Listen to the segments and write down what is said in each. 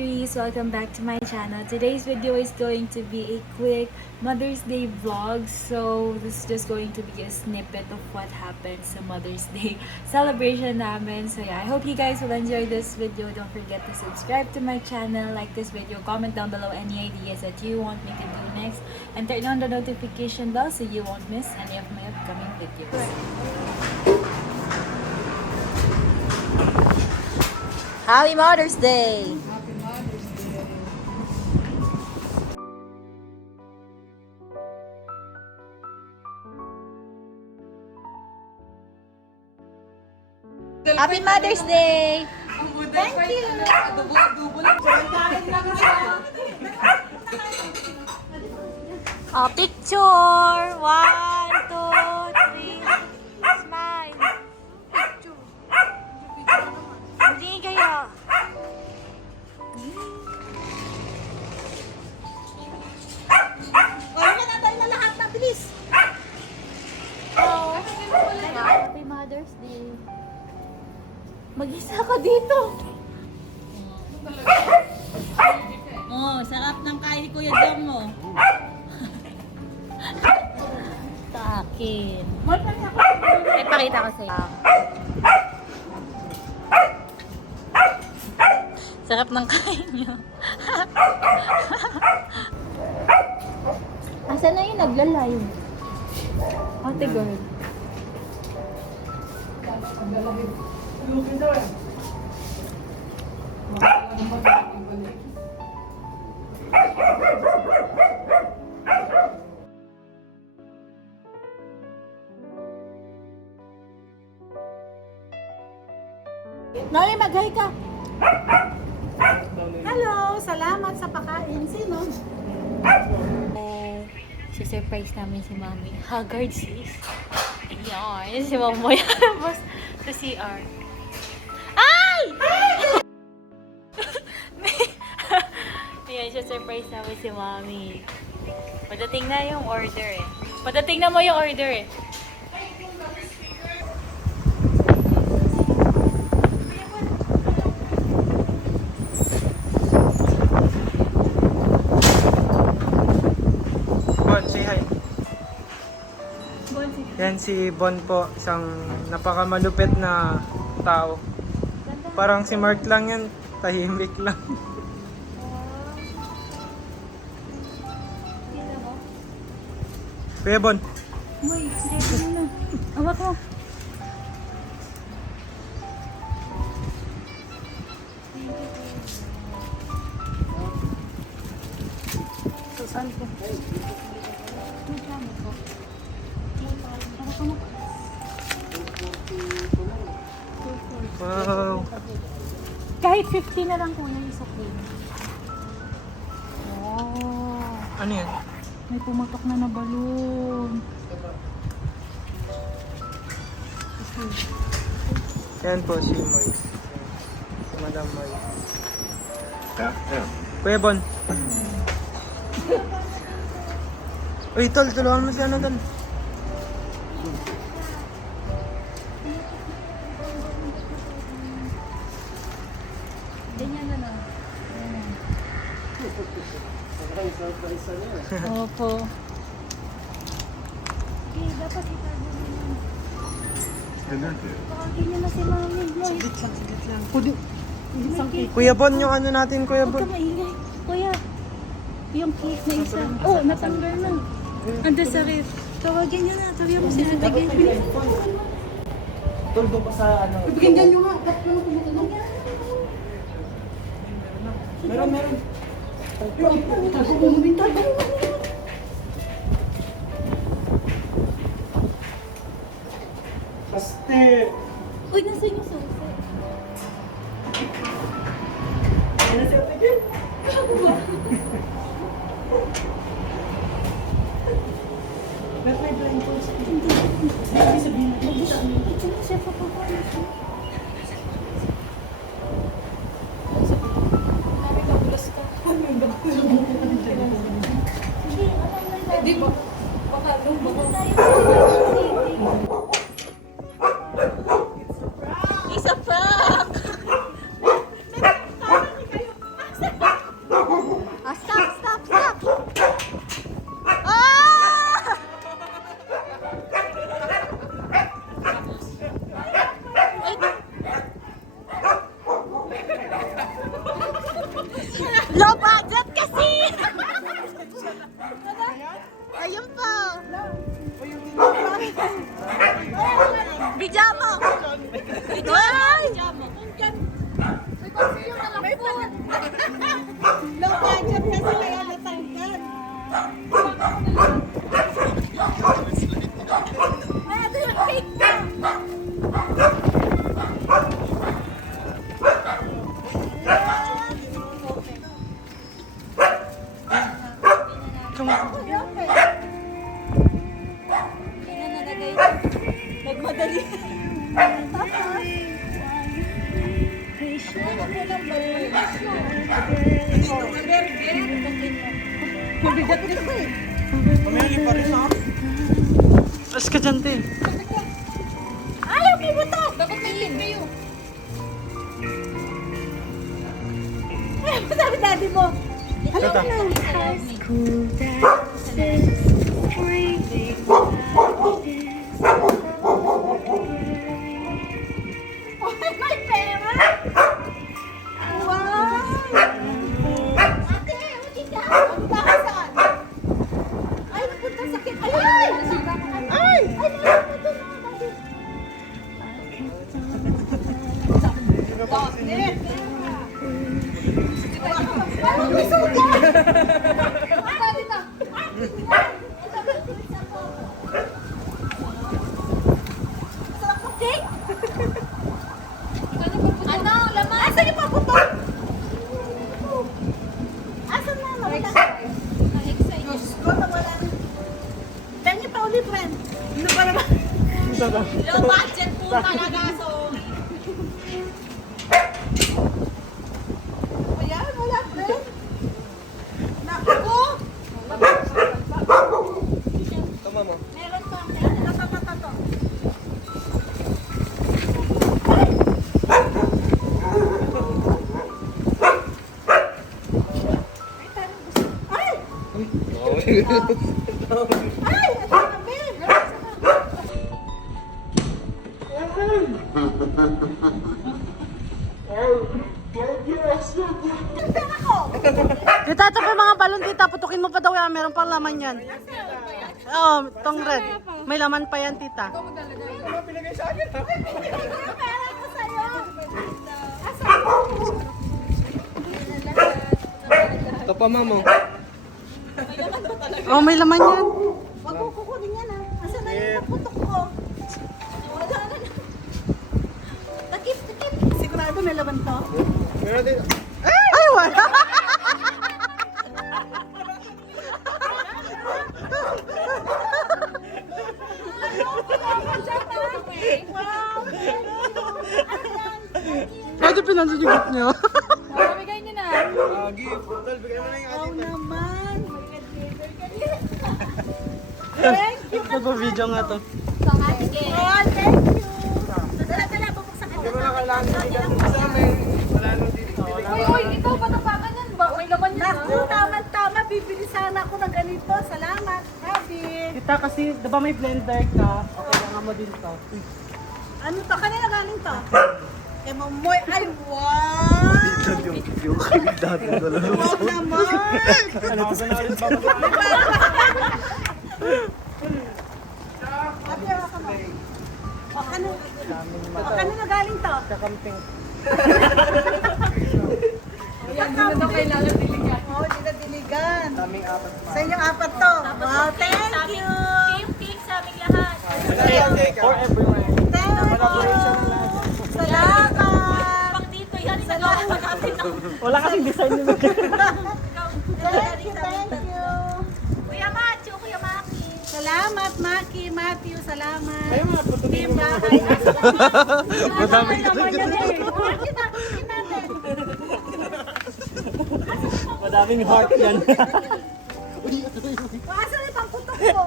Therese. Welcome back to my channel. Today's video is going to be a quick Mother's Day vlog. So this is just going to be a snippet of what happened sa Mother's Day celebration namin. So yeah, I hope you guys will enjoy this video. Don't forget to subscribe to my channel, like this video, comment down below any ideas that you want me to do next, and turn on the notification bell so you won't miss any of my upcoming videos. Happy Mother's Day! Happy Mother's Day! Happy Mother's Day! Thank you! Oh, picture! 1, 2, 3. Smile! Picture! Hindi kaya. Wala na tayo na lahat na, bilis! Oh, Happy Mother's Day! Mag-isa ka dito! Oh, sarap ng kain ni Kuya Dong mo. Sa akin. Ay, pakita ko sa'yo. Sarap ng kain niyo. Asan na yung nagla-live? Ate girl. Noy, mag-hi ka! Hello! Salamat sa pakain. Sino? Surprise namin si Mami. Haggard sis. Ayan. Si Mama yan. Tapos sa CR. Ay! Ayan, surprise namin si Mami. Padating na yung order eh. Padating na mo yung order eh. Bon, say hi. Yan si Bon po, isang napakamalupit na tao. Parang si Mark lang yan, tahimik lang. Kuya Bon. Uy, sige na. Awak mo. Susan ko. Wow. Kahit 50 na lang kuya, is okay. Oh, Ano yan? may pumatok na na balon. Yan po si Moise. Si Madam Moise. Kuya Bon. Uy, tol, tulungan mo si ano, tol. Ganyan na lang. Opo. Okay, dapat itago mo na. Ganyan na si Mami. Saglit lang. Kuya, Kuya Bon, yung ano natin, Kuya huwag ka Bon. maingay. Kuya, yung cake na isa. Oh, natanggal na. Ando sa ref. Tawagin niyo na. Tawagin mo si Ate Gay. Tuldo pa sa ano. Bigyan nyo nga. Ba't ka nang tumutunog? Meron. Tago mo bintay. Paste. Uy, nasa yung sofa. Ano si Ate Gil? Ba't may blindfold sa akin? Hindi sabihin mo. Ito na siya pa pa. Di ba? Baka lumbo. It's a prank! Bidya mo! Bidya mo! May pala. Low budget kasi kaya natanggal. Ay, ito yung cake na. Nagmadali. Mas ka dyan, te. Ayaw, may buto! Dapat may link kayo. Ano sabi daddy mo? Tata. Ay, may pera! Wow! Ate, uti ka! Ang baka saan? Ay, napunta sa kit. Ay! Ay! Ay! Meron pa doon mga daddy. Ay, may suga! Ay, daddy na! Ay, sarap ng cake! Ano? Laman? Asan yung paputok? Asan na? Nawala na. Diyos ko, nawala na. Pengi pa uli, friend. Ano ba naman? Low budget po talaga, so... Ayan, wala, friend. Naku! Tama mo. Meron pa. Ito. Ay! Ay! Ay! Ito na, babe! Pera ko! Tita, ito pa yung mga balon, tita. Putukin mo pa daw yan. Meron pang laman yan. Oo, tong red. May laman pa yan, tita. Pera ko sa'yo! Ito pa, mamo. Oo, may laman yan. Huwag mo kukunin yan, ha? Asan na yung naputok ko? Wala na. Takip. Sigurado may laban to? Meron din. Ay, wala. Pwede pinansunigit niyo. Bigay niyo na. Gift. Tol, bigyan mo na yung Oo ating. naman. Thank you. Nag-video nga to. Oh, thank you. Dala, bubuksan ka. Hindi mo na kailangan ibigay sa amin. Wala nang dito. Uy, ikaw ba napakan yan ba? May laman yan. Naku, tama-tama. Bibili sana ako ng ganito. Salamat, Abby. Tita, kasi diba may blender ka? Okay, lang mo din to. Ano to? Kanina galing to? Kay Mamoy. Ay, wow! Wow naman! Ano to? Abby, hawakan mo. Kanina galing to? Kakamping. Ayan, hindi na daw kailangan diligan. Oo, dinadiligan. Daming apat pa. Sa inyong apat to. Wow, thank you! Yung cake sa aming lahat. For everyone. Thank you! Salamat! Pag dito, yan yung nagawa natin ng Wala kasing design nila. Thank you! Kuya Macho, Kuya Maki. Salamat, Maki, Matthew, salamat. Ayun nga, pututin Team mo. Bahay. Madami naman yan eh. Kita natin. Madaming heart yan. Asan yung pangkutok ko?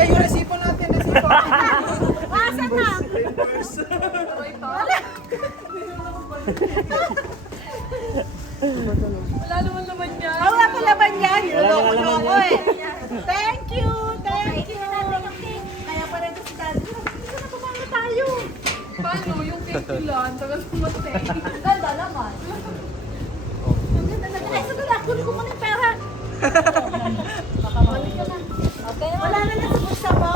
Ay, yung resipo natin, resipo. Asan na? Wala naman naman yan. Wala pa laban yan. Niloloko Wala niyo naman ako yan. eh. Thank you. Thank you. Kaya pa rin si Daddy. Hindi na pumama tayo. Paano? Yung cake nila, ang tagal pumatay. Ganda naman. Ang ganda na. Ay, sagala. Kunin ko muna yung pera. Balik ka na. Okay. Wala na sa bulsa mo?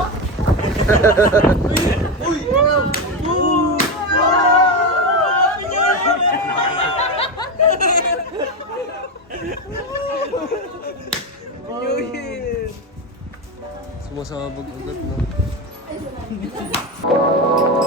Sumasabog agad, no?